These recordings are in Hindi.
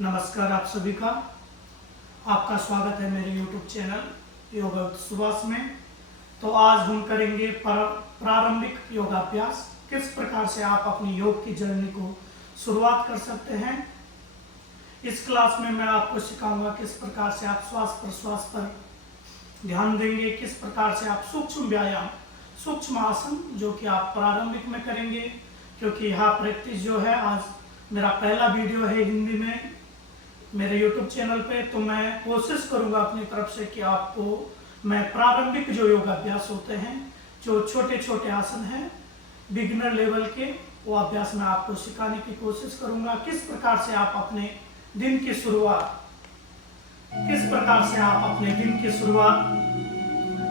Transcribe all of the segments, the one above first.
नमस्कार आप सभी का। आपका स्वागत है मेरे YouTube channel yoga with Subhash में। तो आज हम करेंगे प्रारंभिक योगाभ्यास। किस प्रकार से आप अपनी योग की जर्नी को शुरुआत कर सकते हैं। इस क्लास में मैं आपको सिखाऊंगा किस प्रकार से आप श्वास प्रश्वास पर ध्यान देंगे, किस प्रकार से आप सूक्ष्म व्यायाम, सूक्ष्म आसन जो कि आप प्रारंभिक में करेंगे, क्योंकि यहाँ प्रैक्टिस जो है, आज मेरा पहला वीडियो है हिंदी में मेरे YouTube चैनल पे। तो मैं कोशिश करूंगा अपनी तरफ से कि आपको मैं प्रारंभिक जो योगाभ्यास होते हैं, जो छोटे छोटे आसन हैं बिगिनर लेवल के, वो अभ्यास मैं आपको सिखाने की कोशिश करूंगा। किस प्रकार से आप अपने दिन की शुरुआत, किस प्रकार से आप अपने दिन की शुरुआत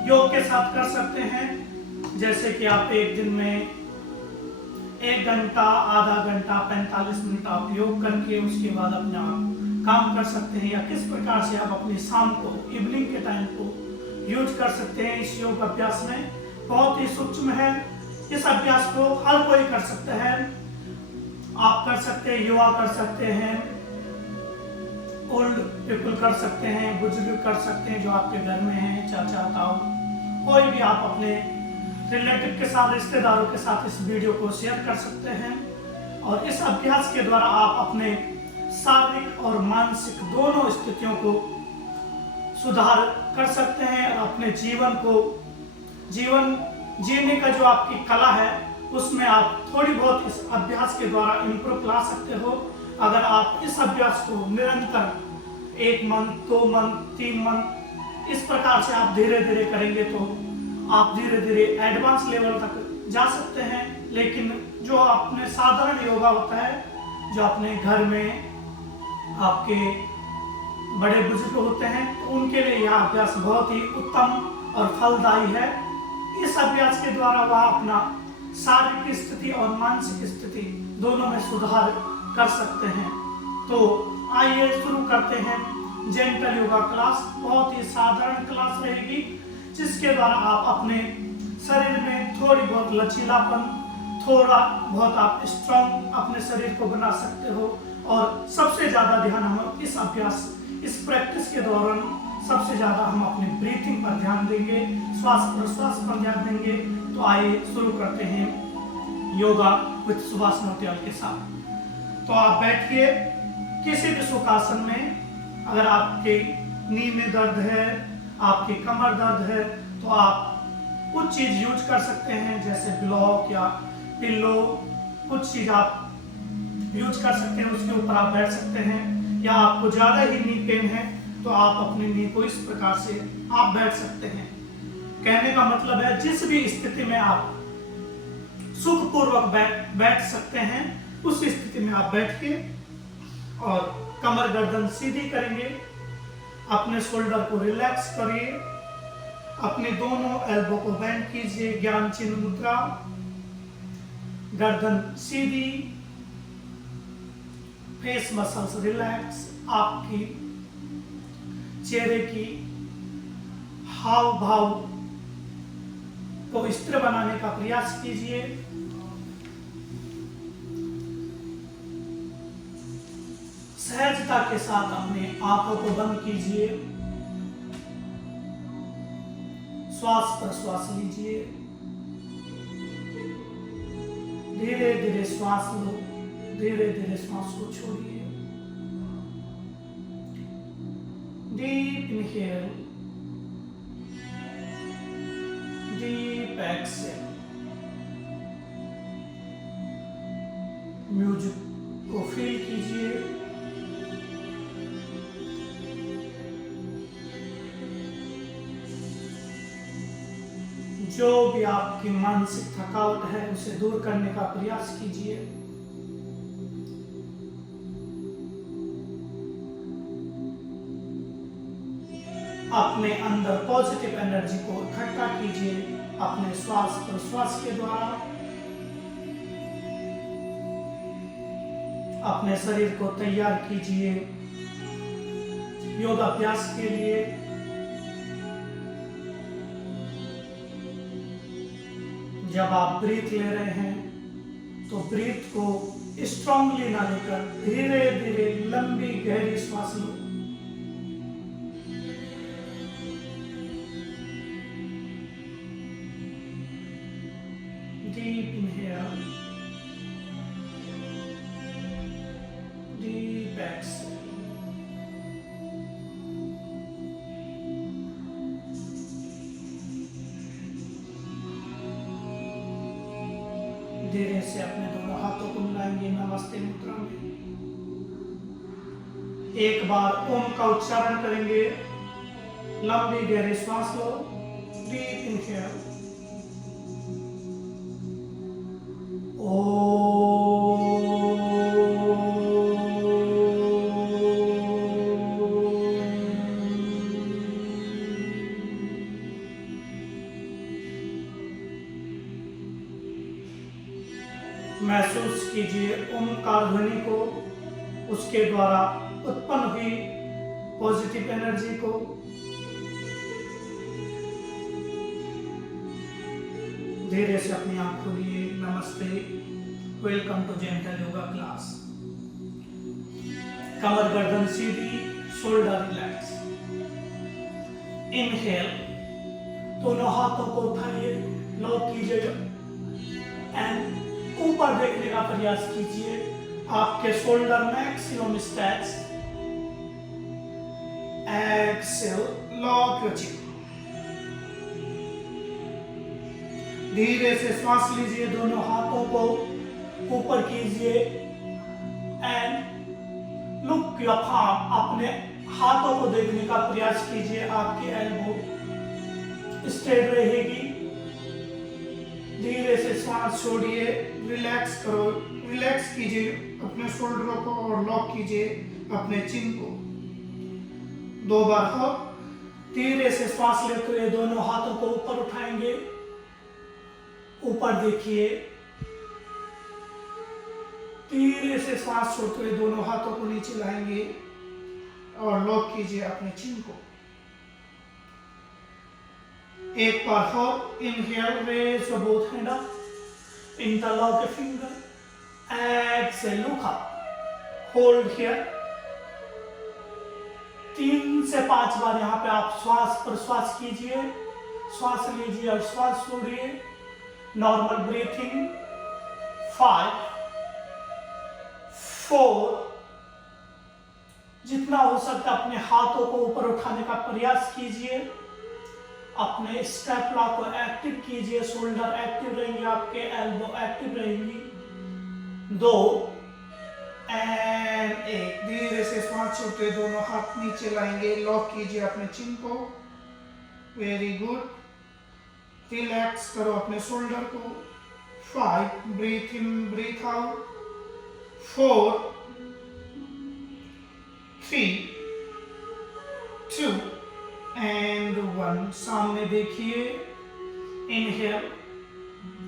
योग के साथ कर सकते हैं। जैसे कि आप एक दिन में 1 घंटा, आधा घंटा, 45 मिनट आप योग करके उसके बाद अपने आप काम कर सकते हैं, या किस प्रकार से आप अपनी शाम को, इवनिंग के टाइम को यूज कर सकते हैं। इस योग अभ्यास में बहुत ही सूक्ष्म है। इस अभ्यास को हर कोई कर सकता है। आप कर सकते हैं, युवा कर सकते हैं, ओल्ड पीपल कर सकते हैं, बुजुर्ग कर सकते हैं जो आपके घर में हैं, चाचा ताऊ, कोई भी आप अपने रिलेटिव के साथ, रिश्तेदारों के साथ इस वीडियो को शेयर कर सकते हैं। और इस अभ्यास के द्वारा आप अपने शारीरिक और मानसिक दोनों स्थितियों को सुधार कर सकते हैं और अपने जीवन जीने का जो आपकी कला है उसमें आप थोड़ी बहुत इस अभ्यास के द्वारा इम्प्रूव ला सकते हो। अगर आप इस अभ्यास को निरंतर 1 मंथ, 2 मंथ, 3 मंथ इस प्रकार से आप धीरे धीरे करेंगे तो आप धीरे धीरे एडवांस लेवल तक जा सकते हैं। लेकिन जो अपने साधारण योगा होता है, जो अपने घर में आपके बड़े बुजुर्ग होते हैं, तो उनके लिए यह अभ्यास बहुत ही उत्तम और फलदायी है। इस अभ्यास के द्वारा वह अपना शारीरिक स्थिति और मानसिक स्थिति दोनों में सुधार कर सकते हैं। तो आइए शुरू करते हैं जेंटल योगा क्लास। बहुत ही साधारण क्लास रहेगी जिसके द्वारा आप अपने शरीर में थोड़ी बहुत लचीलापन, थोड़ा बहुत आप स्ट्रॉन्ग अपने शरीर को बना सकते हो। और सबसे ज्यादा ध्यान हम इस अभ्यास, इस प्रैक्टिस के दौरान सबसे ज्यादा हम अपने ब्रीथिंग पर ध्यान देंगे, श्वास प्रश्वास पर ध्यान देंगे। तो आइए शुरू करते हैं योगा विद सुभाष नौटियाल के साथ। तो आप बैठिए किसी भी सुखासन में। अगर आपके नी में दर्द है, आपकी कमर दर्द है, तो आप कुछ चीज यूज कर सकते हैं, जैसे ब्लॉक या पिल्लो, कुछ चीज आप यूज कर सकते हैं, उसके ऊपर आप बैठ सकते हैं। या आपको ज्यादा ही नी पेन है तो आप अपनी नी को इस प्रकार से आप बैठ सकते हैं। कहने का मतलब है जिस भी स्थिति में आप सुखपूर्वक बैठ सकते हैं, उस स्थिति में आप बैठिए और कमर गर्दन सीधी करेंगे, अपने शोल्डर को रिलैक्स करिए, अपने दोनों एल्बो को बेंड कीजिए, ज्ञान चिन्ह मुद्रा, गर्दन सीधी, फेस मसल्स रिलैक्स, आपकी चेहरे की हाव भाव को स्थिर बनाने का प्रयास कीजिए। सहजता के साथ अपने आंखों को बंद कीजिए, श्वास प्रश्वास लीजिए, धीरे धीरे श्वास लो, धीरे धीरे श्वास को छोड़िए। Deep inhale, deep exhale. Music को फील कीजिए। जो भी आपकी मानसिक थकावट है उसे दूर करने का प्रयास कीजिए। अपने अंदर पॉजिटिव एनर्जी को इकट्ठा कीजिए अपने श्वास प्रश्वास के द्वारा। अपने शरीर को तैयार कीजिए योगाभ्यास के लिए। जब आप ब्रीथ ले रहे हैं तो ब्रीथ को स्ट्रांगली ना लेकर धीरे धीरे लंबी गहरी एक्सेल। धीरे से अपने दोनों हाथों को मिलाएंगे नमस्ते मुद्रा में। एक बार ओम का उच्चारण करेंगे। लंबी गहरी श्वास लो। Deep inhale. महसूस कीजिए ओमकार ध्वनि को, उसके द्वारा उत्पन्न हुई पॉजिटिव एनर्जी को। धीरे से अपनी आंख खोलिए। नमस्ते, welcome to gentle yoga class. कमर गर्दन सीधी, शोल्डर रिलैक्स। इनहेल, दोनों हाथों को उठाइए, लॉक कीजिए एंड ऊपर देखने का प्रयास कीजिए। आपके shoulder maximum stretch. Exhale, lock your chin. धीरे से श्वास लीजिए, दोनों हाथों को ऊपर कीजिए एंड लुक योर पाम। अपने हाथों को देखने का प्रयास कीजिए। आपकी एल्बो स्ट्रेट रहेगी। धीरे से श्वास छोड़िए, रिलैक्स करो, रिलैक्स कीजिए अपने शोल्डरों को और लॉक कीजिए अपने चिन को। 2 बार हो। धीरे से श्वास लेते हुए दोनों हाथों को ऊपर उठाएंगे। ऊपर देखिए। धीरे से श्वास छोड़ते हुए दोनों हाथों को नीचे लाएंगे और लॉक कीजिए अपने चिन को। एक बार और inhale, raise your both hand up, interlock your finger, exhale, look up, hold here. 3 से 5 बार यहाँ पे आप श्वास प्रश्वास कीजिए। श्वास लीजिए और श्वास छोड़िए। Normal breathing. 5, 4। जितना हो सकता अपने हाथों को ऊपर उठाने का प्रयास कीजिए। अपने स्टेपला को एक्टिव कीजिए। शोल्डर एक्टिव रहेंगे, आपके एल्बो एक्टिव रहेंगी। 2 एंड 1। धीरे से श्वास छोड़ते दोनों हाथ नीचे लाएंगे। लॉक कीजिए अपने चिन को। Very good. रिलैक्स करो अपने शोल्डर को। 5, breathe in, breathe out. 4, 3, 2 and 1। सामने देखिए। इनहेल,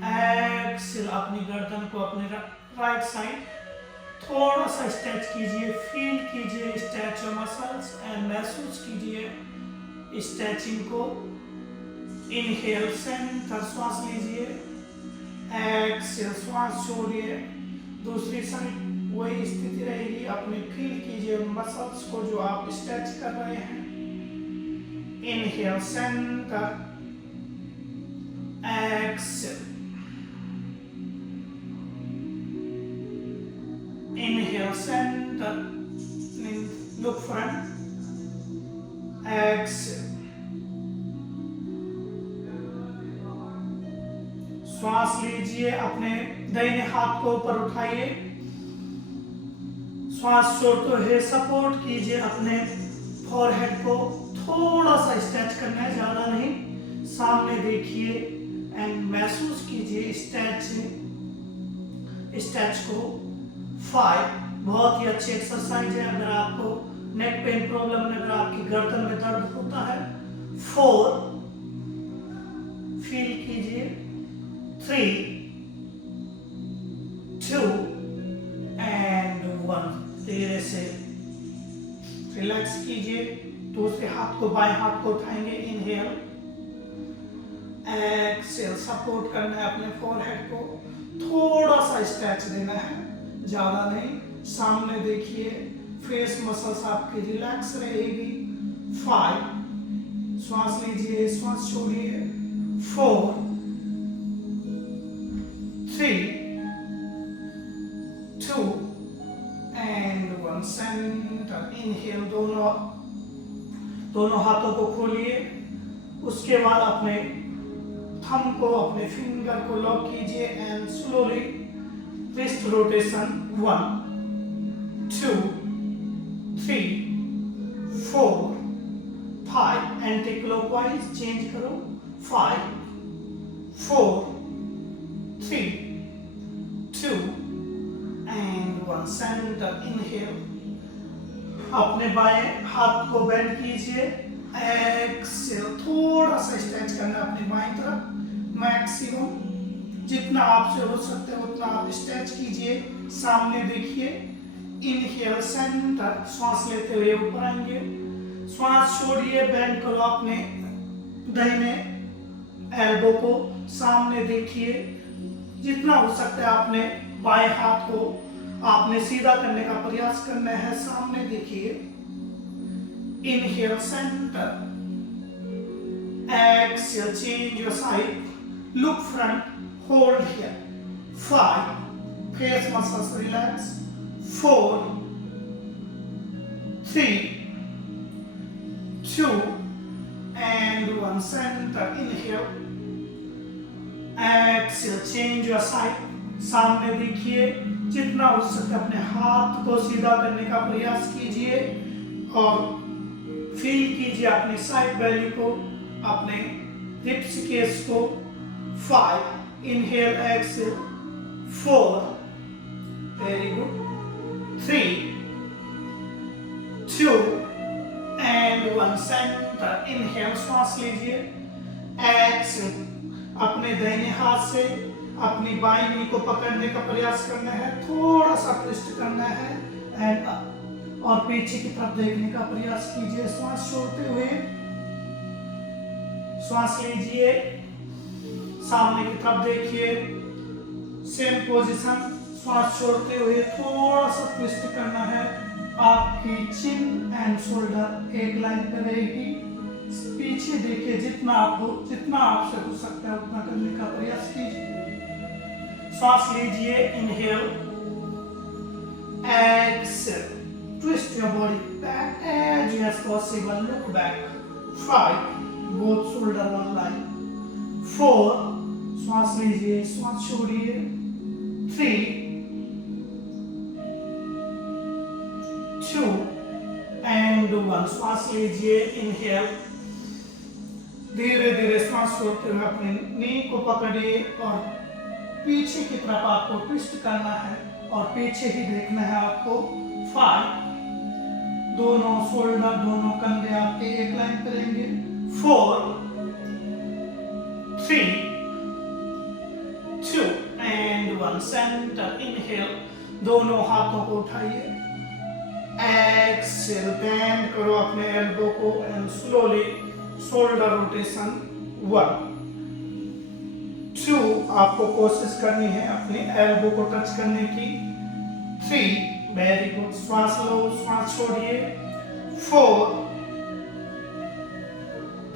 एक्सेल, अपनी गर्दन को अपने राइट साइड थोड़ा सा स्ट्रेच कीजिए। फील कीजिए स्ट्रेच योर मसल्स एंड महसूस कीजिए स्ट्रेचिंग को। इनहेल, सेंटर श्वास लीजिए। एक्सेल, श्वास छोड़िए। दूसरी साइड वही स्थिति रहेगी। अपने फील कीजिए मसल्स को जो आप स्ट्रेच कर रहे हैं। Inhale, center, exhale. Inhale, center, look front, exhale. श्वास लीजिए, अपने दाहिने हाथ को ऊपर उठाइए। श्वास छोड़ते हुए सपोर्ट कीजिए अपने फॉरहेड को। थोड़ा सा स्ट्रेच करना है, ज्यादा नहीं। सामने देखिए एंड महसूस कीजिए स्ट्रेच को। 5, बहुत ही अच्छी एक्सरसाइज है। अगर आपको नेक पेन प्रॉब्लम है, अगर आपकी गर्दन में दर्द होता है। 4, फील कीजिए। 3, 2 एंड 1। धीरे से रिलैक्स कीजिए। दूसरे हाथ को, बाएं हाथ को उठाएंगे। इनहेल, एक्सेल, सपोर्ट करना है अपने फोरहेड को। थोड़ा सा स्ट्रेच देना है, ज्यादा नहीं। सामने देखिए, फेस मसल्स आपकी रिलैक्स रहेगी। 5, श्वास लीजिए, श्वास छोड़िए। 4, 3, 2 एंड 1। वन सेंटर इनहेल, दोनों हाथों को खोलिए। उसके बाद अपने थंब को, अपने फिंगर को लॉक कीजिए and slowly twist rotation 1 2 3 4 5 anti clockwise change करो 5 4 3 2 एंड 1 सेंटर इनहेल। अपने बाएं हाथ को बेंड कीजिए, एक्सेल, थोड़ा सा स्ट्रेच करना अपनी बाएं तरफ, मैक्सिमम जितना आपसे हो सकता है उतना आप स्ट्रेच कीजिए, सामने देखिए। इनहेल सेंटर, श्वास लेते हुए ऊपर आएंगे, श्वास छोड़िए, बेंड करो अपने दाहिने एल्बो को, सामने देखिए। जितना हो सकता है आपने बाएं हाथ को आपने सीधा करने का प्रयास करना है, सामने देखिए। Inhale centre, exhale, change your side, look front, hold here 5 face muscles relax 4 3 2 and 1 center inhale, exhale, change your side, सामने देखिए। जितना हो सके अपने हाथ को सीधा करने का प्रयास कीजिए और फील कीजिए अपनी साइड वैली को, अपने हिप्स केस को। 5 inhale, exhale 4 very good 3 2 and 1 centre inhale, श्वास लीजिए, एक्सेल। अपने दाहिने हाथ से अपनी बाईं नी को पकड़ने का प्रयास करना है, थोड़ा सा ट्विस्ट करना है एंड और पीछे की तरफ देखने का प्रयास कीजिए, श्वास छोड़ते हुए। श्वास लीजिए, सामने की तरफ देखिए, सेम पोजीशन, श्वास छोड़ते हुए थोड़ा सा ट्विस्ट करना है। आपकी चिन एंड शोल्डर एक लाइन पे रहेगी, पीछे देखिए, जितना आपसे हो सकता है उतना करने का प्रयास कीजिए। श्वास लीजिए, inhale, exhale, twist your body back as much as possible, look back 5 both shoulder one line 4 श्वास लीजिए, श्वास छोड़िए 3 2 and 1 श्वास लीजिए, इनहेल, धीरे धीरे श्वास छोड़ते हुए अपने नी को पकड़िए और पीछे की तरफ आपको ट्विस्ट करना है और पीछे ही देखना है आपको। 5 दोनों शोल्डर, दोनों कंधे आपके एक लाइन पे रहेंगे। 4 3 2 एंड 1 सेंटर इनहेल, दोनों हाथों को उठाइए, एक्सेल, बेंड करो अपने एल्बो को एंड स्लोली शोल्डर रोटेशन 1 2 आपको कोशिश करनी है अपने एल्बो को टच करने की। 3 वेरी गुड, श्वास लो, श्वास छोड़िए। 4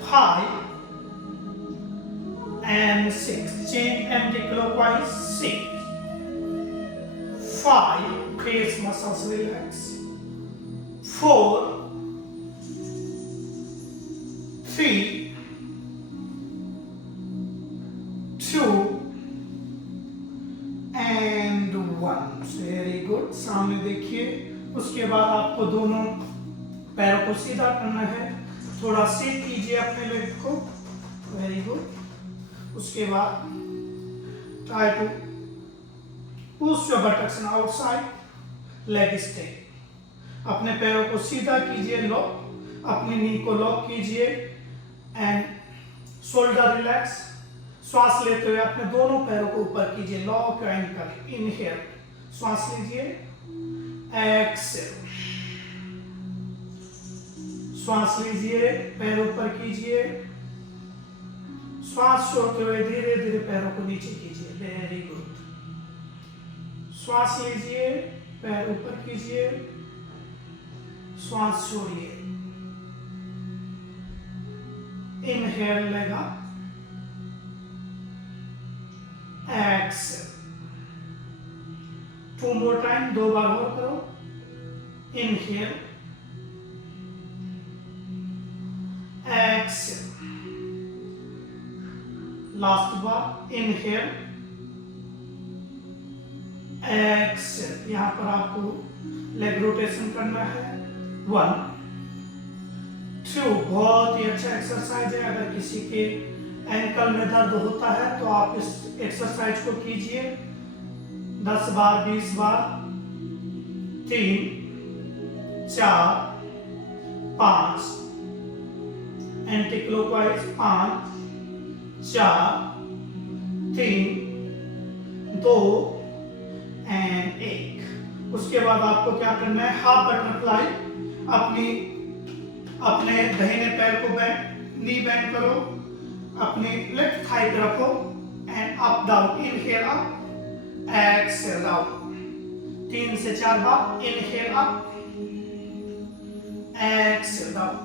5 and 6 change anti-clockwise 6 5 face muscles relax 4 3 2 and 1 very good, सामने देखिए। उसके बाद आपको दोनों पैरों को सीधा करना है, थोड़ा सीट कीजिए अपने लेग को, वेरी गुड। उसके बाद try to push your buttocks outside, leg stay, अपने पैरों को सीधा कीजिए, लॉक, अपनी नी को लॉक कीजिए एंड शोल्डर रिलैक्स। श्वास लेते हुए अपने दोनों पैरों को ऊपर कीजिए, लॉक एंकल, इनहेल, श्वास लीजिए, एक्सेल, श्वास लीजिए, पैर ऊपर कीजिए, श्वास छोड़ते हुए धीरे धीरे पैरों को नीचे कीजिए, वेरी गुड। श्वास लीजिए, पैर ऊपर कीजिए, श्वास छोड़िए, inhale, leg up, exhale. 2 more time, 2 बार और करो, inhale, exhale. लास्ट बार inhale, exhale. यहाँ पर आपको लेग रोटेशन करना है. 1 2. बहुत ही अच्छा एक्सरसाइज है. अगर किसी के एंकल में दर्द होता है तो आप इस एक्सरसाइज को कीजिए 10 बार 20 बार. 3 4 5 एंटी क्लॉकवाइज. 5 4 3 2 एंड 1. उसके बाद आपको क्या करना है, हाफ बटरफ्लाई. अपने दाहिने पैर को नी बेंड करो, अपनी लेफ्ट थाई पे रखो and up down. Inhale up, exhale down. 3 से 4 बार. Inhale up, exhale down.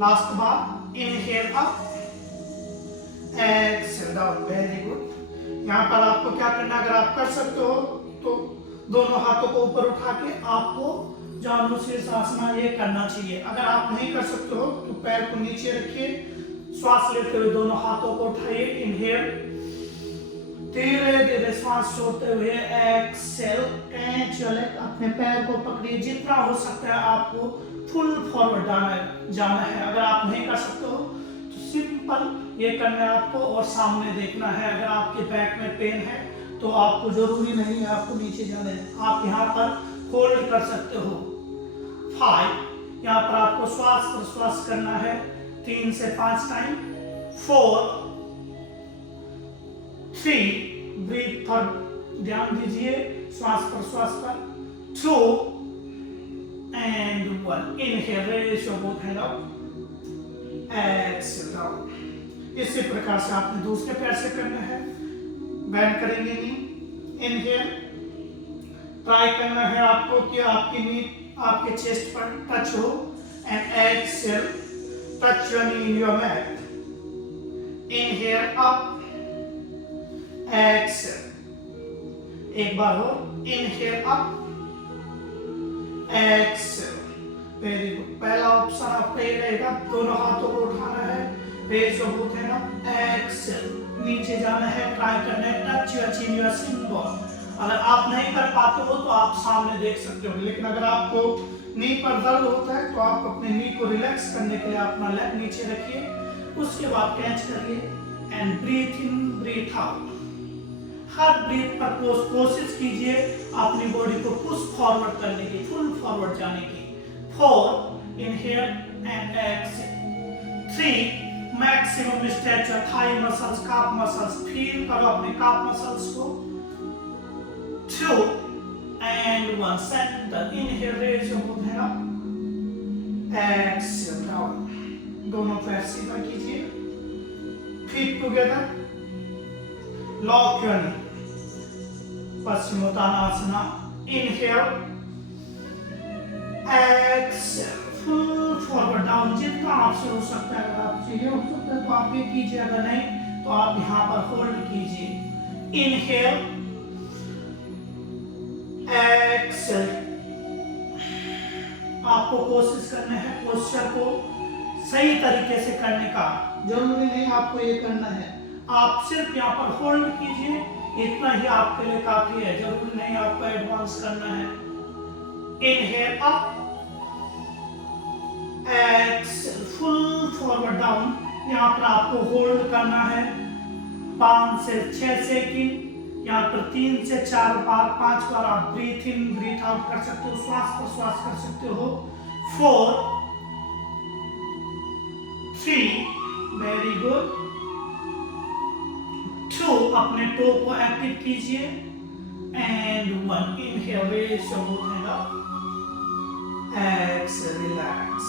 Last बार. Inhale up, exhale down. Very good. यहाँ पर आपको क्या करना, अगर आप कर सकते हो तो दोनों हाथों को ऊपर उठा के आपको जानुशीर्षासन ये करना चाहिए. अगर आप नहीं कर सकते हो तो पैर को नीचे रखिए, श्वास लेते हुए दोनों हाथों को उठाइए. इनहेल, धीरे धीरे श्वास छोड़ते हुए एक्सहेल. चले अपने पैर को पकड़िए. जितना हो सकता है आपको फुल फॉरवर्ड जाना है. अगर आप नहीं कर सकते हो तो सिंपल ये करना है आपको और सामने देखना है. अगर आपके बैक में पेन है तो आपको जरूरी नहीं है आपको नीचे जाना है. आप यहाँ पर होल्ड कर सकते हो. 5. यहाँ पर आपको श्वास प्रश्वास करना है 3 से 5 टाइम. 4 3 ब्रीथ पर ध्यान दीजिए श्वास प्रश्वास पर. 2 and 1. Inhale, raise your both hand up, exhale down. इसी प्रकार से आपने दूसरे पैर से करना है. बेंड करेंगे नी. इनहेल, ट्राई करना है आपको कि आपकी नी आपके चेस्ट पर टच हो and exhale, touch your knee in your mat. Inhale up, exhale. एक बार हो. Inhale up, exhale. Very good. पहला ऑप्शन आपका ये रहेगा, दोनों हाथों को उठाना है, raise your both hand up, exhale. नीचे जाना है, ट्राई करना है, touch your chin your symbol. अगर आप नहीं कर पाते हो तो आप सामने देख सकते हो. लेकिन अगर आपको नी पर दर्द होता है तो आप अपने नी को रिलैक्स करने के लिए अपना लेग नीचे रखिए. उसके बाद कैच करिए and breathe in breathe out. हर ब्रीथ पर कोशिश कीजिए अपनी बॉडी को पुश फॉरवर्ड करने की, फुल फॉरवर्ड जाने की. 4 inhale and exhale. 3 maximum stretch your thigh muscles, calf muscles. Feel करो अपने काफ मसल्स को. 2 and 1. Center. Inhale, raise your both hand up. Exhale down. दोनों पैर सीधा कीजिए. Feet together. Lock your knee. Paschimottanasana. Inhale. Exhale. Full forward down. जितना आपसे हो सकता है. अगर आपसे ये हो सकता है तो आप ये कीजिए. अगर नहीं तो आप यहाँ पर होल्ड कीजिए. Inhale. एक्सेल. आपको कोशिश करना है पोस्चर को सही तरीके से करने का. जरूरी नहीं आपको ये करना है. आप सिर्फ यहाँ पर होल्ड कीजिए. इतना ही आपके लिए काफी है. जरूरी नहीं आपको एडवांस करना है. Inhale up, exhale. Full forward down. यहाँ पर आपको होल्ड करना है 5 से 6 सेकंड. यहाँ पर 3 से 4 बार. 5 बार आप ब्रीथ इन ब्रीथ आउट कर सकते हो, श्वास प्रश्वास कर सकते हो. 4 3 वेरी गुड. 2 अपने टो को एक्टिव कीजिए and 1 inhale, raise your both hand up, exhale, relax.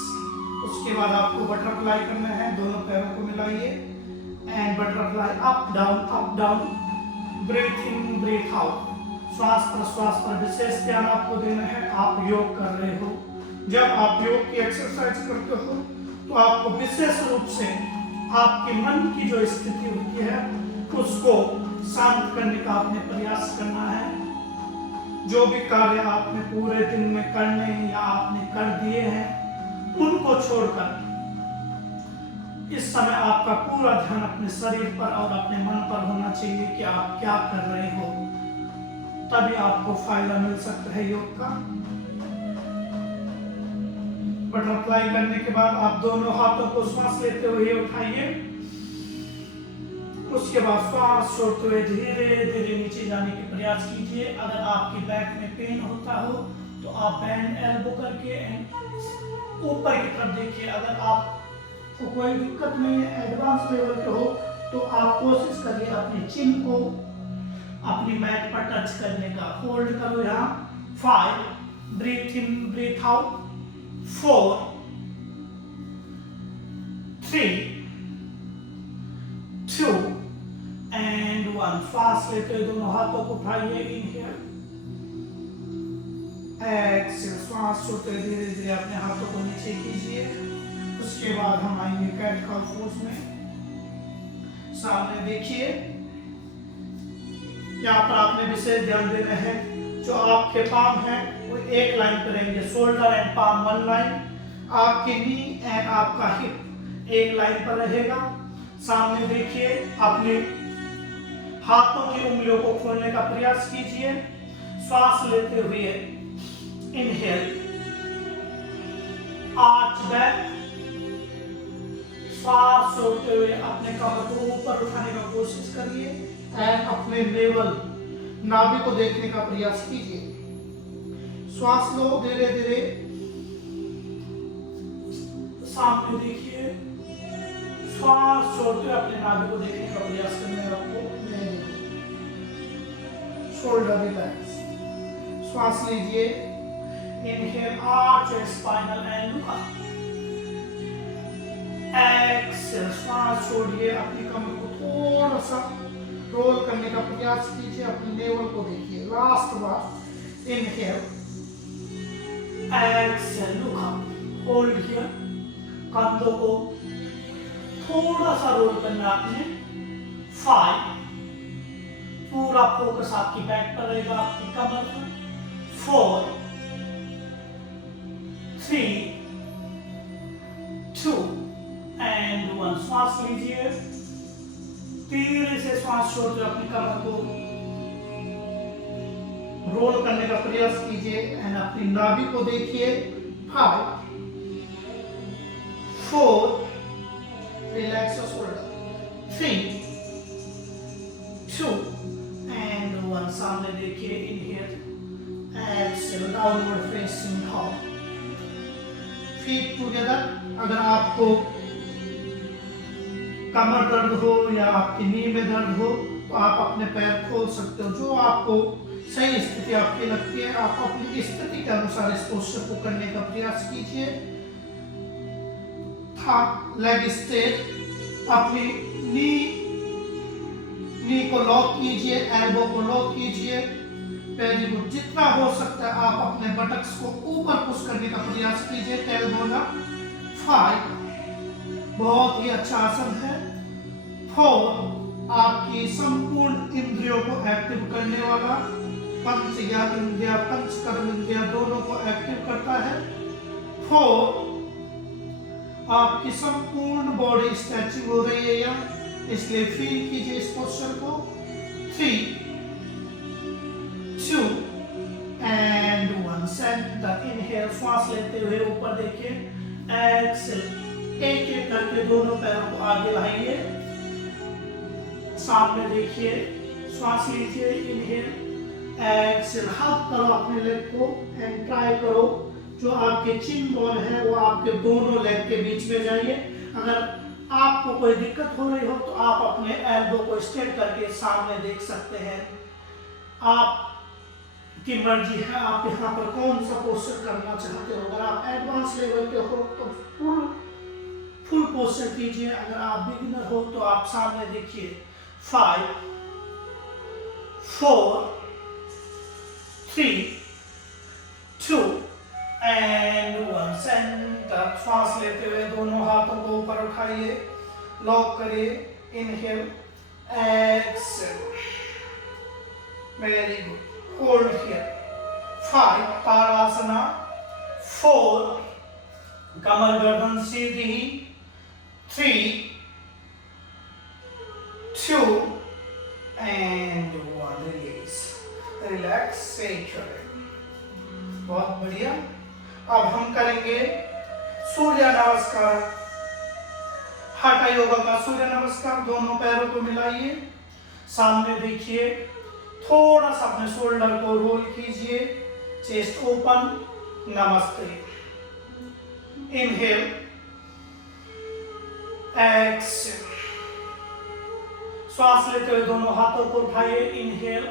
उसके बाद आपको बटरफ्लाई करना है. दोनों पैरों को मिलाइए and butterfly up down. Breathe in breathe out. श्वास प्रश्वास पर विशेष ध्यान आपको देना है. आप योग कर रहे हो. जब आप योग की एक्सरसाइज करते हो तो आपको विशेष रूप से आपके मन की जो स्थिति होती है उसको शांत करने का आपने प्रयास करना है. जो भी कार्य आपने पूरे दिन में करने हैं या आपने कर दिए हैं, उनको छोड़कर इस समय आपका पूरा ध्यान अपने शरीर पर और अपने मन पर होना चाहिए कि आप क्या कर रहे हो। तभी आपको फायदा मिल सकता है योग का। बटरफ्लाई करने के बाद आप दोनों हाथों को श्वास लेते हुए उठाइए। उसके बाद श्वास छोड़ते हुए धीरे धीरे नीचे जाने के प्रयास कीजिए। अगर आपकी बैक में पेन होता हो तो आप बैंड एल्बो करके ऊपर की तरफ देखिए। अगर आपको कोई दिक्कत नहीं है, एडवांस लेवल पे हो, तो आप कोशिश करिए अपने चिन को अपनी मैट पर टच करने का। होल्ड करो यहाँ 5, breathe in breathe out 4, 3, 2 and 1। श्वास लेते हुए दोनों हाथों को उठाइए। Inhale, exhale. श्वास छोड़ते हुए धीरे धीरे अपने हाथों को नीचे कीजिए। उसके बाद हम आएंगे कैट काउ पोज में। सामने देखिए, यहाँ पर आपने विशेष ध्यान देना है, जो आपके पाम है वो एक लाइन पर रहेंगे। Shoulder and palm one line, आपके नी एंड आपका हिप एक लाइन पर रहेगा। सामने देखिए, अपने हाथों की उंगलियों को खोलने का प्रयास कीजिए। श्वास लेते हुए इनहेल, आर्च बैक। श्वास छोड़ते हुए अपने कमर को ऊपर उठाने का कोशिश करिए एंड अपने लेवल नाभि को देखने का प्रयास कीजिए। श्वास लो धीरे धीरे। सामने देखिए, श्वास छोड़ते हुए अपने नाभि को देखने का प्रयास करने का शोल्डर रिलैक्स। श्वास लीजिए। Inhale, arch spinal and look up. Exhale, श्वास छोड़िए। अपनी कमर को थोड़ा सा रोल करने का प्रयास कीजिए। अपने नेवल को देखिए। लास्ट बार inhale, exhale, look up. Hold here. कंधों को थोड़ा सा रोल करना आपने। 5, पूरा फोकस आपकी बैक पर रहेगा, आपकी कमर पर। 4, 3, 2 एंड 1। श्वास लीजिए। धीरे से श्वास छोड़कर अपनी कमर को रोल करने का प्रयास कीजिए एंड अपनी नाभि को देखिए। 5, 4, रिलैक्स योर शोल्डर। 3, 2 एंड 1। सामने देखिए। Inhale, exhale, downward facing dog. Feet together. अगर आपको कमर दर्द हो या आपकी नी में दर्द हो तो आप अपने पैर खोल सकते हो। जो आपको सही स्थिति आपकी लगती है, आप अपनी स्थिति के अनुसार इस पोस्चर को करने का प्रयास कीजिए। Leg straight. अपनी नी को लॉक कीजिए, एल्बो को लॉक कीजिए। Very good. जितना हो सकता है आप अपने बटक्स को ऊपर पुश करने का प्रयास कीजिए। Tailbone up. 5, बहुत ही अच्छा आसन है। 4, आपकी संपूर्ण इंद्रियों को एक्टिव करने वाला। पंच ज्ञान इंद्रिया, पंच कर्म इंद्रिया दोनों को एक्टिव करता है। 4, आपकी संपूर्ण बॉडी स्ट्रेचिंग हो रही है यहाँ, इसलिए फील कीजिए इस पोस्चर को। 3, 2 एंड 1। सेंटर। इनहेल, श्वास लेते हुए ऊपर देखिए। एक्सेल, एक एक करके दोनों पैरों को आगे लाइए। सामने देखिए। श्वास लीजिए। इनहेल, एक्सेल, हग करो अपने लेग को एंड ट्राई करो जो आपके चिन बोन है वो आपके दोनों लेग के बीच में जाइए। अगर आपको कोई दिक्कत हो रही हो तो आप अपने एल्बो को स्ट्रेट करके सामने देख सकते हैं। आपकी मर्जी है आप यहाँ पर कौन सा पोस्चर करना चाहते हो। अगर आप एडवांस लेवल के हो तो फुल पोस्चर कीजिए। अगर आप बिगिनर हो तो आप सामने देखिए। 5, 4, 3, 2 एंड 1। सेंटर। श्वास लेते हुए दोनों हाथों को ऊपर उठाइए, लॉक करिए। Inhale, exhale. Very good. Hold here. 5 ताड़ासना, 4 कमर गर्दन सीधी, 3 2 and 1 रिलीज, रिलैक्सेशन। बहुत बढ़िया। अब हम करेंगे सूर्य नमस्कार। हाटा योगा का सूर्य नमस्कार। दोनों पैरों को मिलाइए, सामने देखिए, थोड़ा सा अपने शोल्डर को रोल कीजिए, चेस्ट ओपन, नमस्ते। Inhale, exhale. श्वास लेते हुए दोनों हाथों को उठाइए, इनहेल,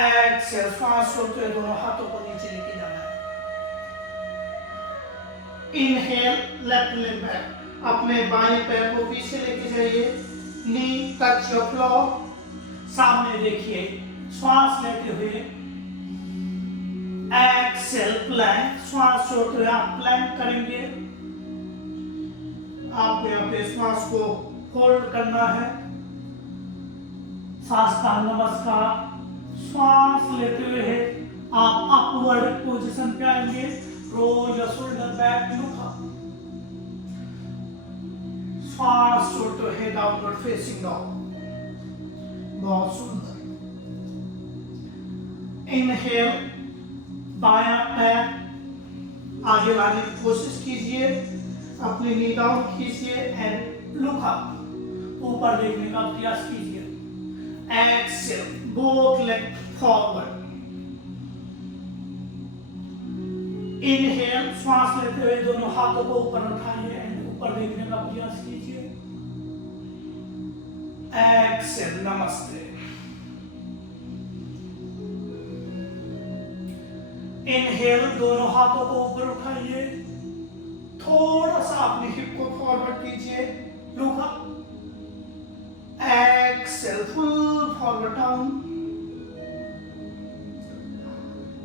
एक्सेल। श्वास छोड़ते हुए दोनों हाथों को नीचे लेके जाना है। इनहेल, लेफ्ट लेग बैक, अपने बाएं पैर को पीछे लेके जाइए, नी टच योर फ्लोर, सामने देखिए, श्वास लेते हुए एक्सेल, प्लैंक। श्वास छोड़ते हुए आप प्लैंक करेंगे। आपको यहाँ पे श्वास को होल्ड करना है। साष्टांग नमस्कार। श्वास लेते हुए आप अपवर्ड पोजीशन पे आएंगे, roll your shoulder back, look up. श्वास छोड़ते हुए डाउनवर्ड फेसिंग डॉग। बहुत सुंदर। इनहेल, बायां पैर आगे लाने की कोशिश कीजिए, अपनी नी डाउन कीजिए एंड लुक अप, ऊपर देखने का प्रयास कीजिए। Exhale, both leg forward. Inhale, श्वास लेते हुए दोनों हाथों को ऊपर उठाइए एंड ऊपर देखने का प्रयास कीजिए। एक्सेल, नमस्ते। इनहेल, दोनों हाथों को ऊपर उठाइए, थोड़ा सा अपनी हिप को फॉरवर्ड कीजिए, look up. Exhale, full forward down.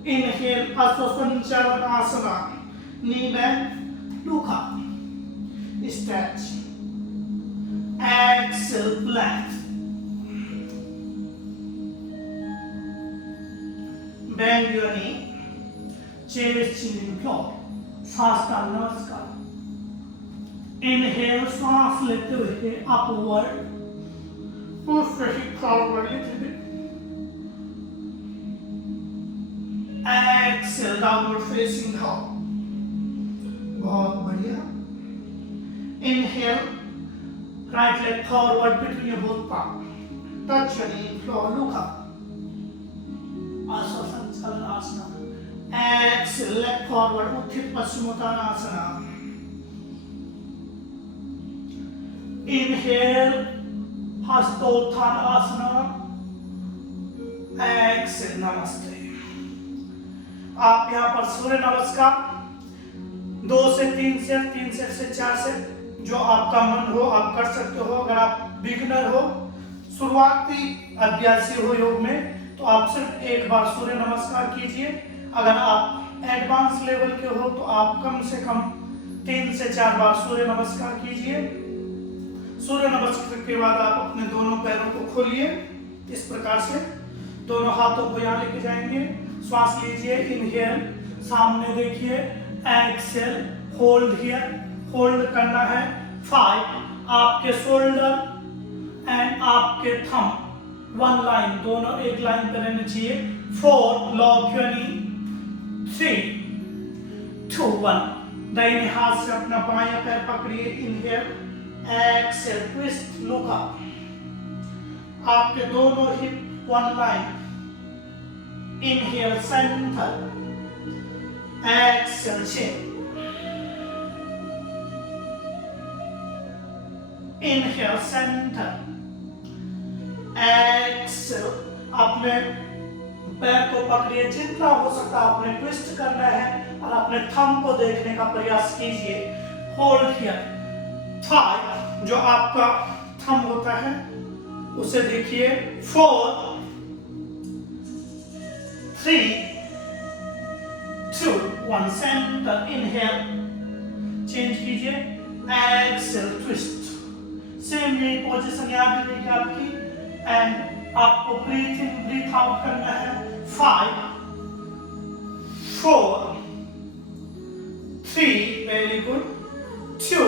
Inhale, अश्वसंचालन आसना, knee bend, look up, stretch. Exhale, plank. Bend your knee, chest chin floor, साष्टांग नमस्कार। इनहेल, श्वास लेते हुए upward, push the hip forward little bit. Exhale, downward facing dog. बहुत बढ़िया। Inhale, right leg forward between your both palm, touch your knee floor, look up, अश्वसंचालन आसना। एक्सेल, लेग फॉरवर्ड, उत्थित पश्चिमोत्तानासना। इनहेल, हस्तोत्थान आसना। एक्सेल, नमस्ते। आप यहाँ पर सूर्य नमस्कार 2 से 3 सेट, 3 सेट से 4 सेट, जो आपका मन हो आप कर सकते हो। अगर आप बिगिनर हो, शुरुआती अभ्यासी हो योग में, तो आप सिर्फ एक बार सूर्य नमस्कार कीजिए। अगर आप एडवांस लेवल के हो तो आप कम से कम 3 से 4 बार सूर्य नमस्कार कीजिए। सूर्य नमस्कार के बाद आप अपने दोनों पैरों को खोलिए, इस प्रकार से दोनों हाथों को यहाँ लेके जाएंगे। श्वास लीजिए, इनहेल, सामने देखिए, एक्सेल, होल्ड हियर, होल्ड करना है। 5 आपके शोल्डर एंड आपके थंब 1 लाइन, दोनों एक लाइन पे रहने चाहिए। 4 लॉक योर नी, 3 2 1। दाहिने हाथ से अपना बायां पैर पकड़िए, inhale, exhale, twist, look up. आपके दोनों hip 1 line. Inhale, centre, exhale, chain. Inhale, centre, exhale. अपने पैर को पकड़िए, जितना हो सकता है आपने ट्विस्ट करना है और अपने थंब को देखने का प्रयास कीजिए। Hold here. 5 जो आपका थंब होता है उसे देखिए। 4 3 2 1 सेंटर। इनहेल, चेंज कीजिए, एक्सेल, ट्विस्ट। सेम यही पोजीशन यहाँ भी रहेगी आपकी, एंड आपको ब्रीथ इन ब्रीथ आउट करना है। 5 4 3 very good 2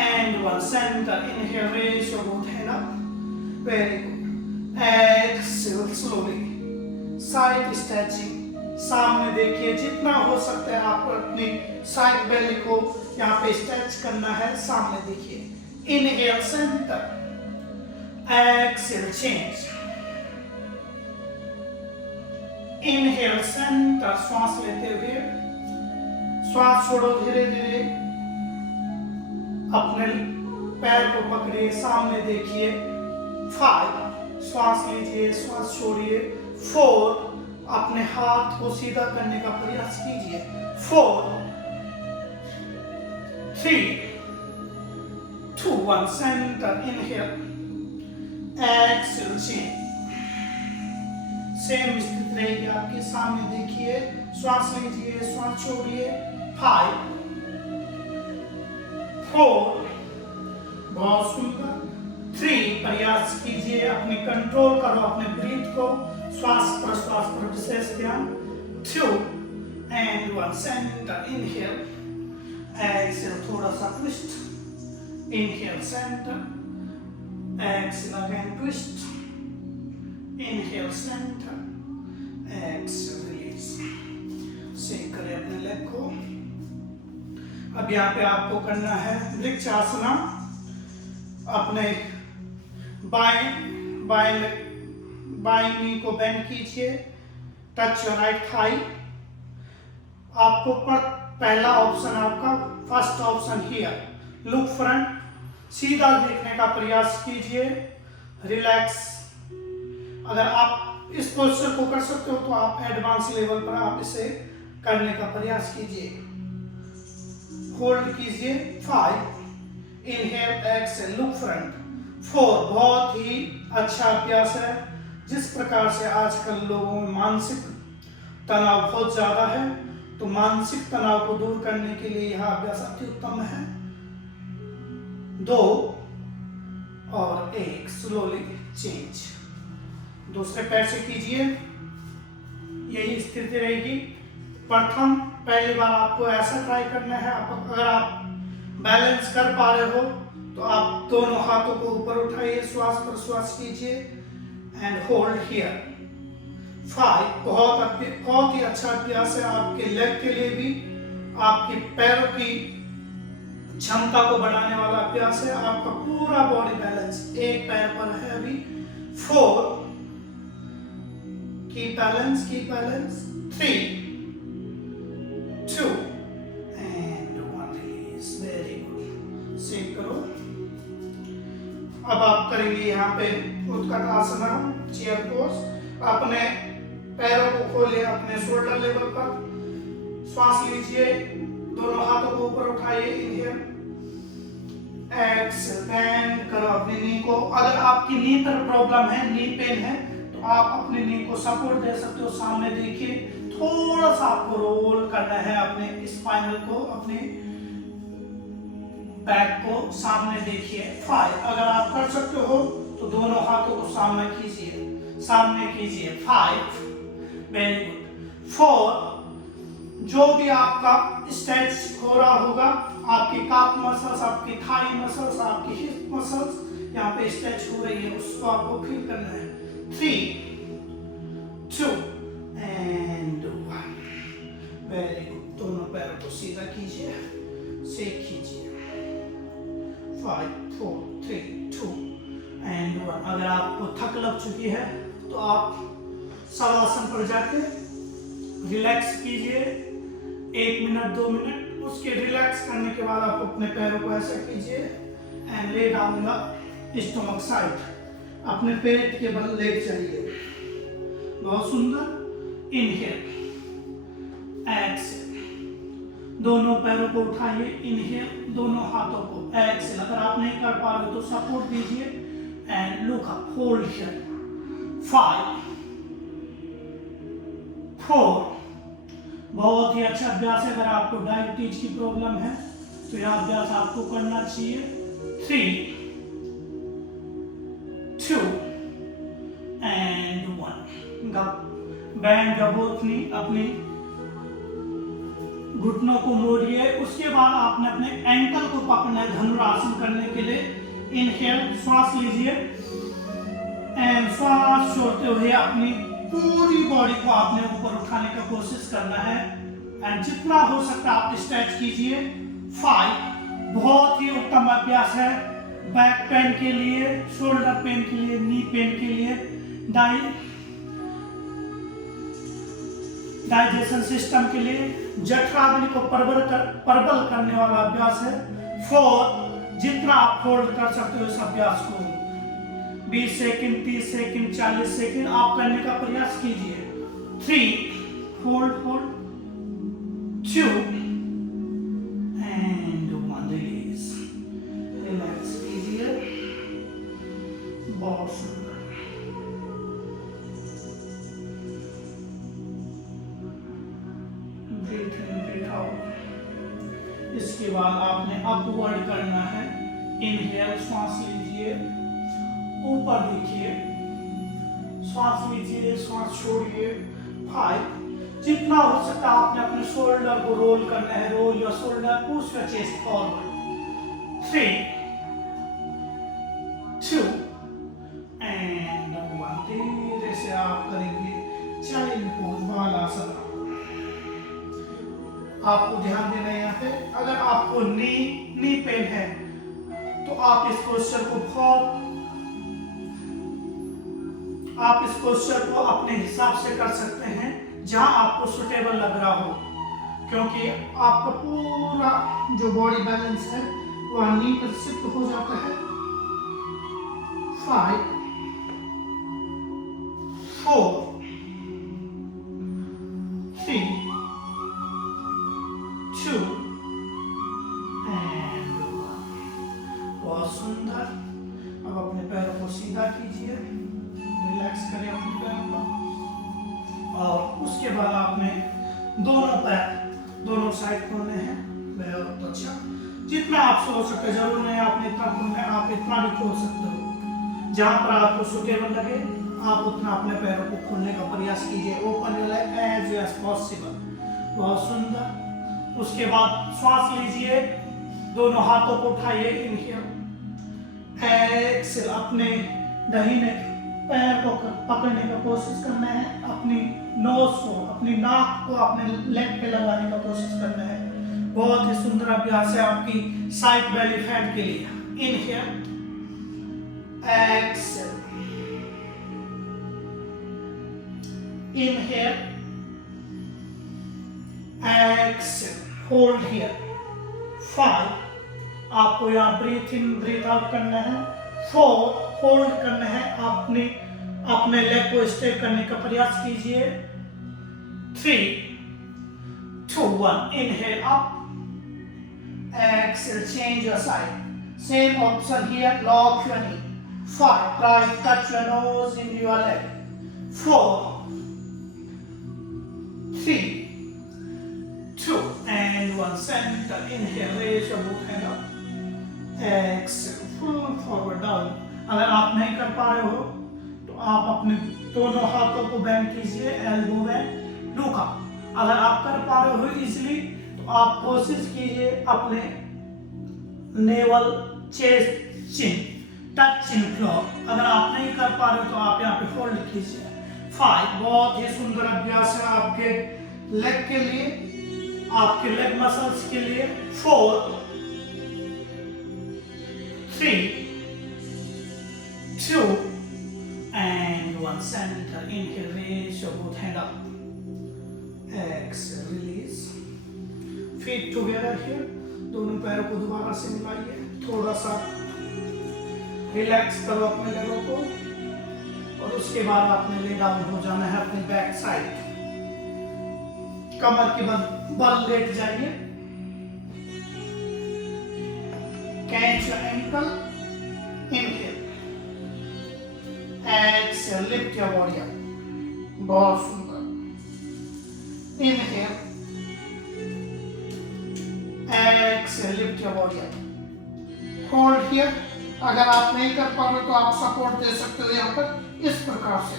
and 1 center inhale raise your both hand up very good exhale slowly side stretching सामने देखिए जितना हो सकता है आपको अपनी साइड बेली को यहाँ पे स्ट्रेच करना है। सामने देखिए inhale centre exhale change inhale centre श्वास लेते हुए श्वास छोड़ो धीरे धीरे अपने पैर को पकड़िए सामने देखिए 5 श्वास लीजिए श्वास छोड़िए 4 अपने हाथ को सीधा करने का प्रयास कीजिए 4 3 2 1 centre inhale exhale change same स्थिति रहेगी आपके सामने देखिए श्वास लीजिए श्वास छोड़िए 5 4 बहुत सुंदर 3 प्रयास कीजिए अपने कंट्रोल करो अपने ब्रीथ को श्वास प्रश्वास पर विशेष ध्यान 2 and 1 सेंटर इनहेल एक्सहेल थोड़ा सा twist inhale centre exhale again twist inhale centre exhale release shake करें अपने लेग को। अब यहाँ पे आपको करना है वृक्षासना अपने बाएं नी को बेंड कीजिए टच योर राइट थाई आपको पहला ऑप्शन आपका first option here look front सीधा देखने का प्रयास कीजिए रिलैक्स अगर आप इस पोस्चर को कर सकते हो तो आप एडवांस लेवल पर आप इसे करने का प्रयास कीजिए होल्ड कीजिए 5 इनहेल एक्सहेल लुक फ्रंट 4 बहुत ही अच्छा अभ्यास है। जिस प्रकार से आजकल लोगों में मानसिक तनाव बहुत ज्यादा है तो मानसिक तनाव को दूर करने के लिए यह अभ्यास अति उत्तम है। 2 और 1 स्लोली चेंज दूसरे पैर से कीजिए यही स्थिति रहेगी। प्रथम पहली बार आपको ऐसा ट्राई करना है अगर आप बैलेंस कर पा रहे हो तो आप दोनों हाथों को ऊपर उठाइए श्वास प्रश्वास कीजिए एंड होल्ड हियर 5 बहुत ही अच्छा अभ्यास है आपके लेग के लिए भी आपके पैरों की क्षमता को बढ़ाने वाला अभ्यास है। आपका पूरा बॉडी बैलेंस एक पैर पर है अभी 4 keep balance 3 2 and 1 release very good shake करो। अब आप करेंगे यहाँ पे उत्कट आसना चेयर पोज अपने पैरों को खोलिए अपने शोल्डर लेवल पर श्वास लीजिए दोनों हाथों को ऊपर उठाइए इनहेल एक्सहेल बेंड करो अपनी नी को। अगर आपकी नी पर प्रॉब्लम है नी पेन है तो आप अपनी नी को सपोर्ट दे सकते हो। सामने देखिए थोड़ा सा आपको रोल करना है अपने स्पाइनल को अपने बैक को सामने देखिए 5 अगर आप कर सकते हो तो दोनों हाथों को सामने कीजिए 5 वेरी गुड 4 जो भी आपका स्ट्रेच हो रहा होगा आपकी काफ मसल्स आपकी थाई मसल्स आपकी हिप मसल्स यहाँ पे स्ट्रेच हो रही है उसको आपको फील करना है 3 2 and 1 वेरी गुड दोनों पैरों को सीधा कीजिए शेक कीजिए 5 4 3 2 and 1 अगर आपको थक लग चुकी है तो आप शवासन पर जाके रिलैक्स कीजिए 1 मिनट 2 मिनट उसके रिलैक्स करने के बाद आप अपने पैरों को ऐसा कीजिए and lay down the stomach side अपने पेट के बल लेट जाइए बहुत सुंदर इनहेल एक्सहेल दोनों पैरों को उठाइए इनहेल दोनों हाथों को एक्सहेल अगर आप नहीं कर पा रहे तो सपोर्ट दीजिए and look up hold here 5 4 बहुत ही अच्छा अभ्यास है। अगर आपको डायबिटीज की प्रॉब्लम है तो यह अभ्यास आपको करना चाहिए 3 2 बेंड योर बोथ नी, अपनी घुटनों को मोड़िए। उसके बाद आपने अपने एंकल को पकड़ना है धनुरासन करने के लिए। इनहेल, श्वास लीजिए एंड श्वास छोड़ते हुए अपनी पूरी बॉडी को आपने ऊपर उठाने का कोशिश करना है एंड जितना हो सकता है आप स्ट्रेच कीजिए। 5, बहुत ही उत्तम अभ्यास है बैक पेन के लिए, शोल्डर पेन के लिए, नी पेन के लिए, डाइजेशन सिस्टम के लिए, जठराग्नि को प्रबल करने वाला अभ्यास है। 4, जितना आप होल्ड कर सकते हो इस अभ्यास को 20 सेकंड, 30 सेकंड, 40 सेकंड आप करने का प्रयास कीजिए। 3, होल्ड, 2 एंड 1, रिलीज, रिलैक्स कीजिए। बहुत सुंदर। Breathe in, breathe out. इसके बाद आपने अपवर्ड करना है। इनहेल, श्वास लीजिए, ऊपर देखिए, श्वास लीजिए, श्वास छोड़िए। 5, जितना हो सकता है आपने अपने शोल्डर को रोल करना है। Roll your shoulder, push your chest forward. 3, 2 and 1, धीरे से आप करेंगे चाइल्ड पोज, बालासन। आपको ध्यान देना है यहाँ पे, अगर आपको नी पेन है तो आप इस पोस्चर को अपने हिसाब से कर सकते हैं जहां आपको सुटेबल लग रहा हो, क्योंकि आपका पूरा जो बॉडी बैलेंस है वह नी पर शिफ्ट हो जाता है। 5, 4, 3, 2 एंड 1। बहुत सुंदर। अब अपने पैरों को सीधा कीजिए, रिलैक्स करें अपने पैरों को और उसके बाद आपने दोनों पैर दोनों साइड खोलने हैं। बहुत अच्छा, जितना आप सोच सकते, जरूर नहीं आपने इतना खोलना है, आप इतना भी खोल सकते हो। जहां पर आपको सुटेबल लगे आप उतना अपने पैरों को खोलने का प्रयास कीजिए। Open your leg as possible. बहुत सुंदर। उसके बाद श्वास लीजिए, दोनों हाथों को उठाइए। इनहेल, एक्सेल, अपने दाहिने पैर को पकड़ने का कोशिश करना है। अपनी नोज को, अपनी नाक को अपने लेग पे लगाने का कोशिश करना है। बहुत ही सुंदर अभ्यास है आपकी साइड बेली फैट के लिए। Inhale, exhale, inhale, exhale, hold here. 5, आपको यहाँ ब्रीथ इन ब्रीथ आउट करना है। 4, होल्ड करना है। अपने लेग को स्ट्रेट करने का प्रयास कीजिए। 3, 2, 1, inhale up, exhale, change your side. Same option here, lock your knee. 5, try touch your nose in your leg. 4, 3, 2 and 1, center. Inhale, raise your both hand up. Exhale, full forward down. अगर आप नहीं कर पा रहे हो तो आप अपने दोनों हाथों को बेंड कीजिए, एल्बो बेंड, लुक अप। अगर आप कर पा रहे हो इजीली तो आप कोशिश कीजिए अपने नेवल, चेस्ट, चिन, टच चिन फ्लोर। अगर आप नहीं कर पा रहे हो तो आप यहाँ पे होल्ड कीजिए। 5, बहुत ही सुंदर अभ्यास है आपके लेग के लिए, आपके लेग मसल्स के लिए। 4, 3, 2 and 1, center. Inhale, raise your both hand up. Exhale, release. Feet together here. दोनों पैरों को दोबारा से मिलाइए। थोड़ा सा रिलैक्स करो अपने लेगों को और उसके बाद आपने ले डाउन हो जाना है अपने बैक साइड। कमर के बल लेट जाइए। Catch your ankle. Inhale, exhale, lift your body up. बहुत सुंदर। Inhale, exhale, lift your body up. Hold here. अगर आप नहीं कर पा रहे तो आप सपोर्ट दे सकते हो यहाँ पर इस प्रकार से।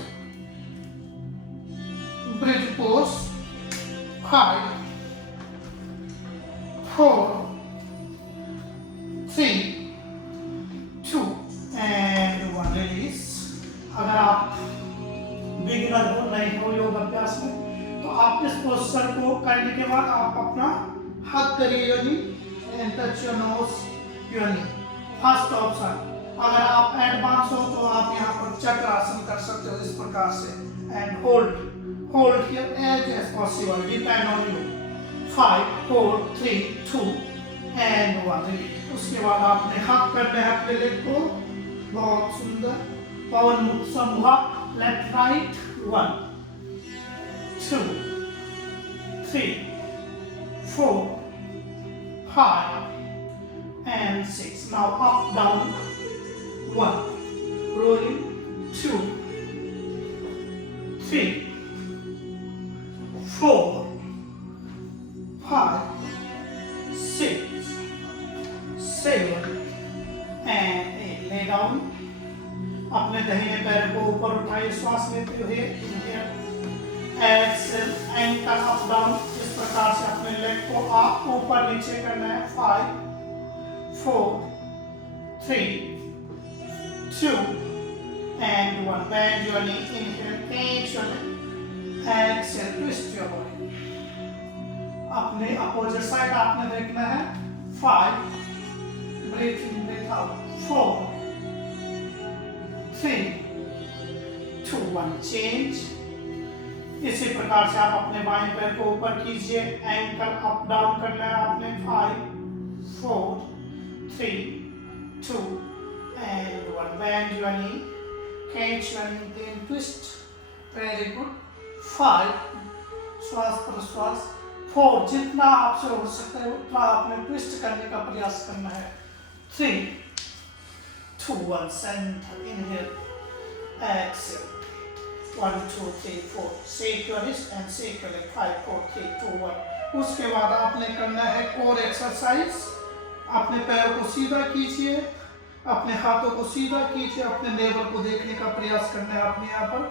bridge pose, 5, 4, 3, 2 and 1 release। अगर आप बिगिनर हो, नए हो योग अभ्यास में, तो आप इस पोस्चर को करने के बाद आप अपना हाथ करिए योनी एंड टच योर नोज योनी। First option. अगर आप एडवांस हो तो आप यहाँ पर चक्रासन कर सकते हो इस प्रकार से and hold here as possible, depend on you. 5, 4, 3, 2 and 1 release. उसके बाद आपने हाथ करना है अपने लेग को, बहुत सुंदर पवन मुक्त समूह, left right, 1, 2, 3, 4, 5 and 6. Now up, down, 1, rolling, 2, 3, 4, 5, 6, 7 and 8. Lay down. अपने दाहिने पैर को ऊपर उठाइए, श्वास लेते हुए एक्सेल, एंकल अप डाउन। इस प्रकार से अपने लेग को आप ऊपर नीचे करना है। 5, 4, 3, 2 and 1. Bend your knee, inhale, catch your leg, exhale, twist your body। अपने अपोजिट साइड आपने देखना है। 5, breathe in, breathe out, 4, 3, 2, 1 change. इसी प्रकार से आप अपने बाएं पैर को ऊपर कीजिए, एंकल अप डाउन करना है आपने। 5, 4, 3, 2 and 1. Bend your knee, catch your knee, then twist. Very good. 5, श्वास प्रश्वास। 4, जितना आपसे हो सकता है उतना आपने ट्विस्ट करने का प्रयास करना है। 3, 2, 1 center, inhale, exhale, 1, 2, 3, 4, shake your wrist and shake your leg, 5, 4, 3, 2, 1। उसके बाद आपने करना है कोर एक्सरसाइज। अपने पैरों को सीधा कीजिए, अपने हाथों को सीधा कीजिए, अपने नेवर को देखने का प्रयास करना है अपने यहाँ पर।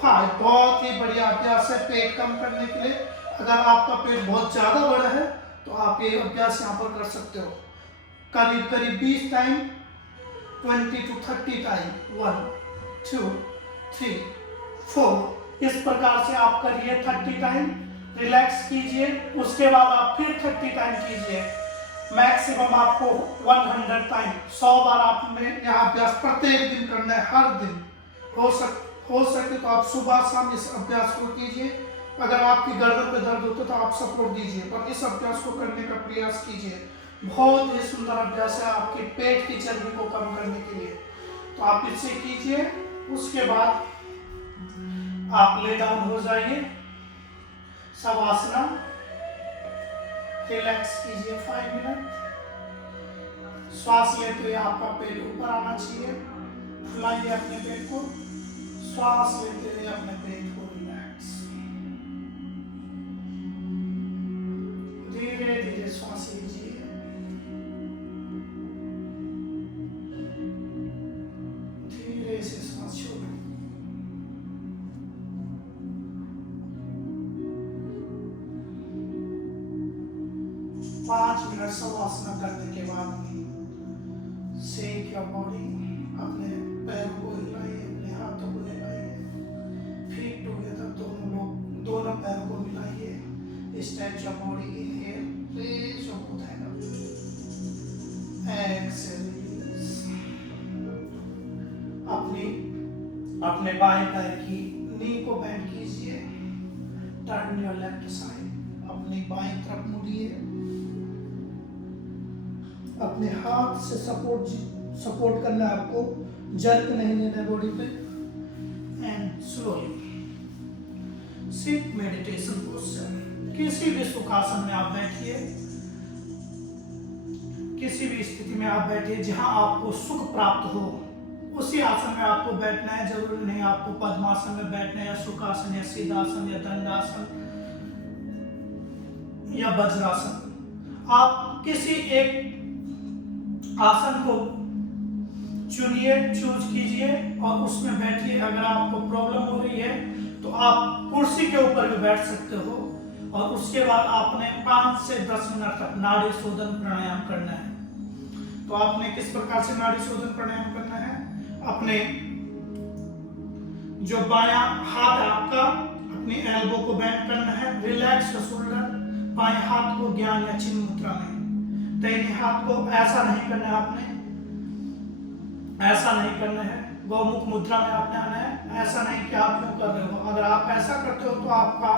5, बहुत ही बढ़िया अभ्यास है पेट कम करने के लिए। अगर आपका पेट बहुत ज्यादा बड़ा है तो आप ये अभ्यास यहाँ पर कर सकते हो, करीब 20 टाइम, 20 to 30 टाइम। 1, 2, 3, 4। इस प्रकार से आप करिए 30 टाइम, रिलैक्स कीजिए। उसके बाद आप फिर 30 टाइम कीजिए। मैक्सिमम आपको 100 टाइम, 100 बार आपने यह अभ्यास प्रत्येक दिन करना है, हर दिन। हो सके तो आप सुबह शाम इस अभ्यास को कीजिए। अगर आपकी गर्दन पे दर्द होता है तो आप सपोर्ट दीजिए, पर इस अभ्यास को करने का प्रयास कीजिए। बहुत ही सुंदर अभ्यास है आपके पेट की चर्बी को कम करने के लिए, तो आप इसे कीजिए। उसके बाद आप ले डाउन हो जाइए, शवासना, रिलैक्स कीजिए 5 मिनट। श्वास लेते हुए आपका पेट ऊपर आना चाहिए, फुलाइए अपने पेट को। श्वास लेते हुए अपने पेट को रिलैक्स, धीरे धीरे श्वास लीजिए। धीरे से श्वास छोड़ो। 5 मिनट शवासना करने के बाद शेक योर बॉडी। अपने पैरों को हिलाइए, अपने हाथों को हिलाइए, फीट टुगेदर, दोनों पैरों को मिलाइए। Stretch your body, inhale, raise your both hand up, exhale, release. अपने बाएं पैर की नी को बेंड कीजिए, टर्न योर लेफ्ट साइड, अपनी बाएं तरफ मुड़िए। अपने हाथ से सपोर्ट करना है आपको, जर्क नहीं लेना बॉडी पे। And slowly sit meditation posture. किसी भी सुखासन में आप बैठिए, किसी भी स्थिति में आप बैठिए जहां आपको सुख प्राप्त हो, उसी आसन में आपको बैठना है। जरूरी नहीं आपको पद्मासन में बैठना है, या सुखासन, या सीधासन, या दंडासन, या वज्रासन। आप किसी एक आसन को चुनिए, चूज कीजिए और उसमें बैठिए। अगर आपको प्रॉब्लम हो रही है तो आप कुर्सी के ऊपर भी बैठ सकते हो। और उसके बाद आपने 5 से 10 मिनट तक नाड़ी शोधन प्राणायाम करना है। तो आपने किस प्रकार से नाड़ी शोधन प्राणायाम करना है? अपने जो बायां हाथ है आपका, अपनी एल्बो को बेंड करना है, रिलैक्स द शोल्डर। बाएं हाथ को ज्ञान या चिन्ह मुद्रा में, दाहिने हाथ को ऐसा नहीं करना है, आपने ऐसा नहीं करना है। गौमुख मुद्रा में आपने आना है, ऐसा नहीं कि आप यूं कर रहे हो। अगर आप ऐसा करते हो तो आपका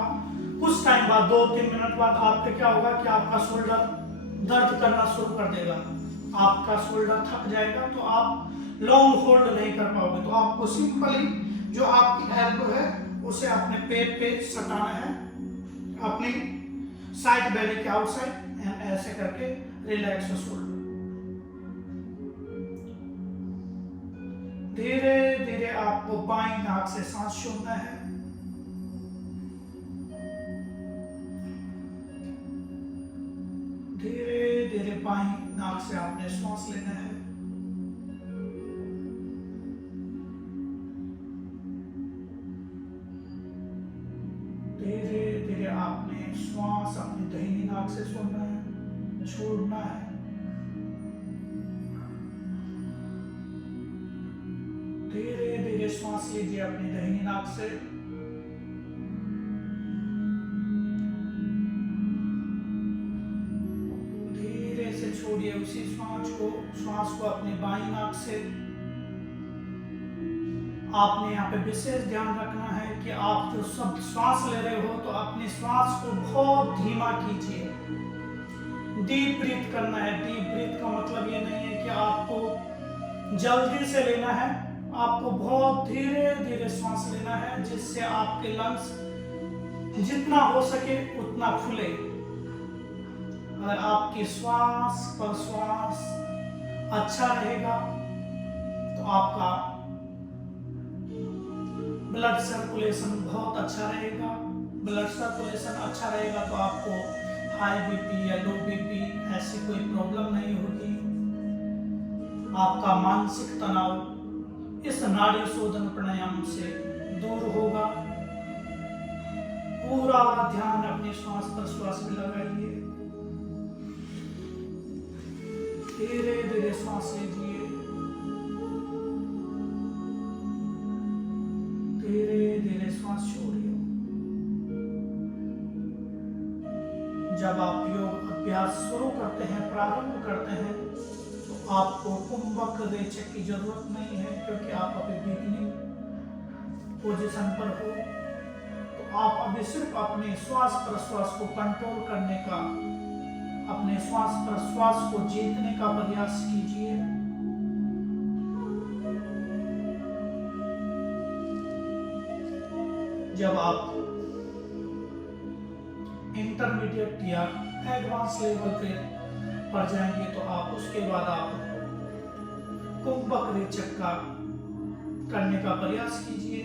कुछ टाइम बाद 2-3 मिनट बाद आपके क्या होगा कि आपका शोल्डर दर्द करना शुरू कर देगा, आपका शोल्डर थक जाएगा, तो आप लॉन्ग होल्ड नहीं कर पाओगे। तो आपको सिंपली जो आपकी एल्बो है उसे अपने पेट पे सटाना है, अपनी साइड बेली के आउटसाइड, एंड ऐसे करके रिलैक्स शोल्डर। धीरे धीरे आपको बाईं नाक से सांस छोड़ना है। धीरे धीरे बाईं नाक से आपने श्वास लेना है। धीरे धीरे आपने श्वास अपनी दाहिनी नाक से छोड़ना है, छोड़ना है। धीरे धीरे श्वास लीजिए अपनी दाहिनी नाक से। धीरे से छोड़िए उसी श्वास को अपनी बाईं नाक से। आपने यहाँ पे विशेष ध्यान रखना है कि आप जो शब्द श्वास ले रहे हो तो अपनी श्वास को बहुत धीमा कीजिए। डीप ब्रीथ करना है। डीप ब्रीथ का मतलब ये नहीं है कि आपको जल्दी से लेना है, आपको बहुत धीरे धीरे श्वास लेना है, जिससे आपके लंग्स जितना हो सके उतना खुले। अगर आपकी श्वास प्रश्वास अच्छा रहेगा तो आपका ब्लड सर्कुलेशन बहुत अच्छा रहेगा। ब्लड सर्कुलेशन अच्छा रहेगा तो आपको हाई बीपी या लो बीपी ऐसी कोई प्रॉब्लम नहीं होगी। आपका मानसिक तनाव इस नाड़ी शोधन प्राणायाम से दूर होगा। पूरा ध्यान अपने श्वास प्रश्वास में लगाइए। धीरे धीरे श्वास लीजिए, धीरे धीरे श्वास छोड़िए। जब आप योग अभ्यास शुरू करते हैं, प्रारंभ करते हैं, तो आपको कुंभक रेचक की जरूरत नहीं है, क्योंकि आप अभी बिगिनिंग पोजीशन पर हो। तो आप अभी सिर्फ अपने श्वास प्रश्वास को कंट्रोल करने का, अपने श्वास प्रश्वास को जीतने का प्रयास कीजिए। जब आप इंटरमीडिएट या एडवांस लेवल पे पर जाएंगे तो आप उसके बाद आप कुंभक रेचक का करने का प्रयास कीजिए।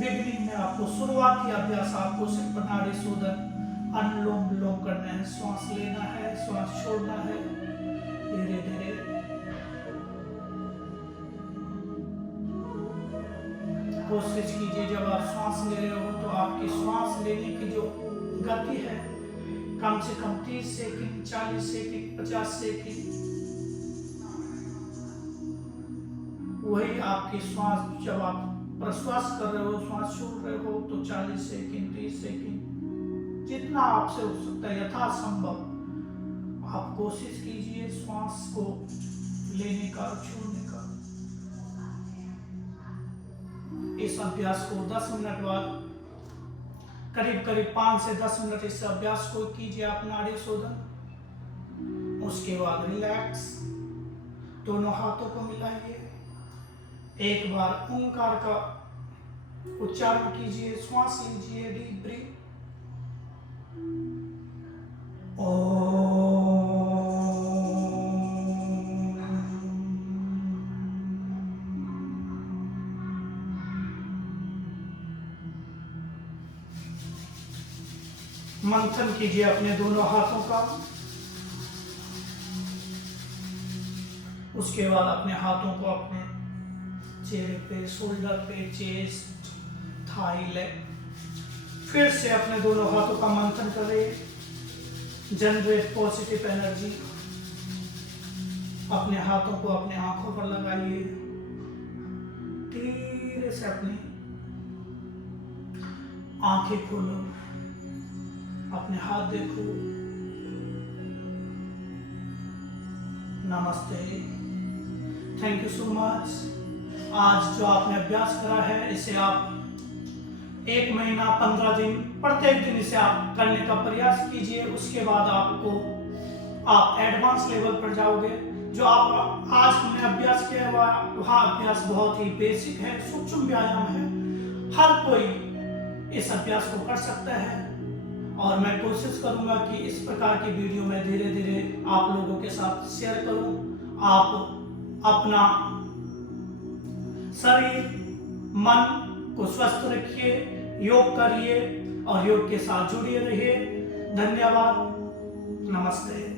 बिगिनिंग में आपको शुरुआती अभ्यास आपको सिर्फ नाड़ी शोधन अनुलोम विलोम करना है। श्वास लेना है, श्वास छोड़ना है, धीरे धीरे। कोशिश कीजिए जब आप श्वास ले रहे हो तो आपकी श्वास लेने की जो गति है कम से कम 30 सेकंड, 40 सेकंड, 50 सेकंड, वही आपकी श्वास जब आप प्रश्वास कर रहे हो, श्वास छोड़ रहे हो तो 40 सेकंड, 30 सेकंड, जितना आपसे हो सकता है यथासंभव आप कोशिश कीजिए श्वास को लेने का, छोड़ने का। इस अभ्यास को 10 मिनट बाद करीब 5 से 10 मिनट इस अभ्यास को कीजिए आप नाड़ी शोधन। उसके बाद रिलैक्स, दोनों हाथों को मिलाइए। एक बार ओंकार का उच्चारण कीजिए, श्वास लीजिए, डीप ब्रीथ। मंथन कीजिए अपने दोनों हाथों का। उसके बाद अपने हाथों को अपने चेहरे पे, शोल्डर पे, चेस्ट, थाई लेग। फिर से अपने दोनों हाथों का मंथन करें, जनरेट पॉजिटिव एनर्जी। अपने हाथों को अपने आंखों पर लगाइए, धीरे से अपनी आंखें खोलो, अपने हाथ देखो। नमस्ते, थैंक यू सो मच। आज जो आपने अभ्यास करा है, इसे आप 1 महीना 15 दिन प्रत्येक दिन इसे आप करने का प्रयास कीजिए। उसके बाद आप एडवांस लेवल पर जाओगे। जो आप आज हमने अभ्यास किया वह अभ्यास बहुत ही बेसिक है, सूक्ष्म व्यायाम है। हर कोई इस अभ्यास को कर सकता है और मैं कोशिश करूंगा कि इस प्रकार की वीडियो में धीरे धीरे आप लोगों के साथ शेयर करूं। आप अपना शरीर मन को स्वस्थ रखिए, योग करिए और योग के साथ जुड़े रहिए। धन्यवाद, नमस्ते।